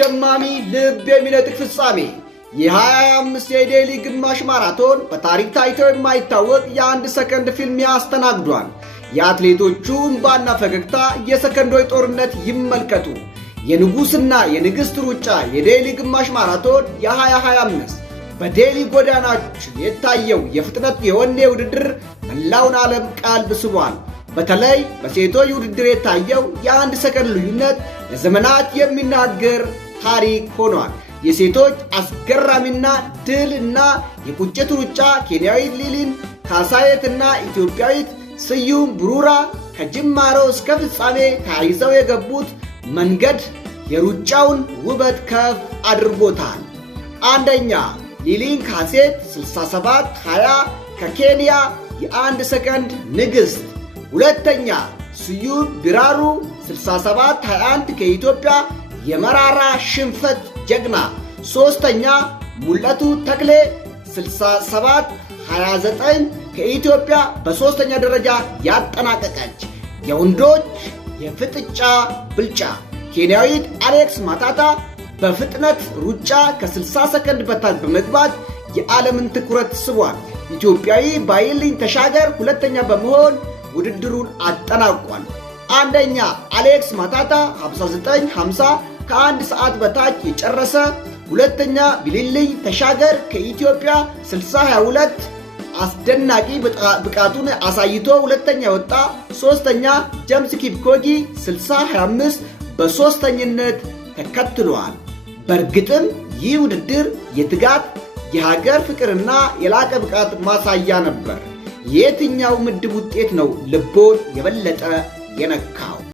አስደማሚ ልብ የሚነጥቅ ፍጻሜ የ25 የዴሊ ግማሽ ማራቶን በታሪክ ታይቶ የማይታወቅ የ1 ሰከንድ ፊልሚያ አስተናግዷል። የአትሌቶቹ እምባና ፈገግታ የሰከንዶች ጦርነት ይመልከቱ። የንጉሥና የንግሥት ሩጫ የዴሊ ግማሽ ማራቶን የ2025 በዴሊ ጎዳናዎች የታየው የፍጥነት የወኔ ውድድር መላውን ዓለም ቀልብ ስቧል። በተለይ በሴቶች ውድድር የታየው የ1 ሰከንድ ልዩነት ለዘመናት የሚናገር ታሪክ ሆኗል። የሴቶች አስገራሚና ድልና የቁጭት ሩጫ ኬንያዊት ሊሊን ካሳየትና ኢትዮጵያዊት ስዩም ብሩራ ከጅማሮ እስከ ፍጻሜ ተያይዘው የገቡት መንገድ የሩጫውን ውበት ከፍ አድርጎታል። አንደኛ ሊሊን ካሴት 67:20 ከኬንያ የ1 ሰከንድ ንግሥት። ሁለተኛ ስዩም ብራሩ 67:21 ከኢትዮጵያ የመራራ ሽንፈት ጀግና። ሦስተኛ ሙለቱ ተክሌ 67:29 ከኢትዮጵያ በሦስተኛ ደረጃ ያጠናቀቀች። የወንዶች የፍጥጫ ብልጫ ኬንያዊት አሌክስ ማታታ በፍጥነት ሩጫ ከ60 ሰከንድ በታች በመግባት የዓለምን ትኩረት ስቧል። ኢትዮጵያዊ ባይልኝ ተሻገር ሁለተኛ በመሆን ውድድሩን አጠናቋል። አንደኛ አሌክስ ማታታ 59:50 ከ1 ሰዓት በታች የጨረሰ። ሁለተኛ ቢልልኝ ተሻገር ከኢትዮጵያ 60:22 አስደናቂ ብቃቱን አሳይቶ ሁለተኛ ወጣ። ሦስተኛ ጀምስ ኪፕኮጊ 60:25 በሦስተኝነት ተከትሏል። በእርግጥም ይህ ውድድር የትጋት የሀገር ፍቅርና የላቀ ብቃት ማሳያ ነበር። የትኛው ምድብ ውጤት ነው ልቦን የበለጠ የነካው?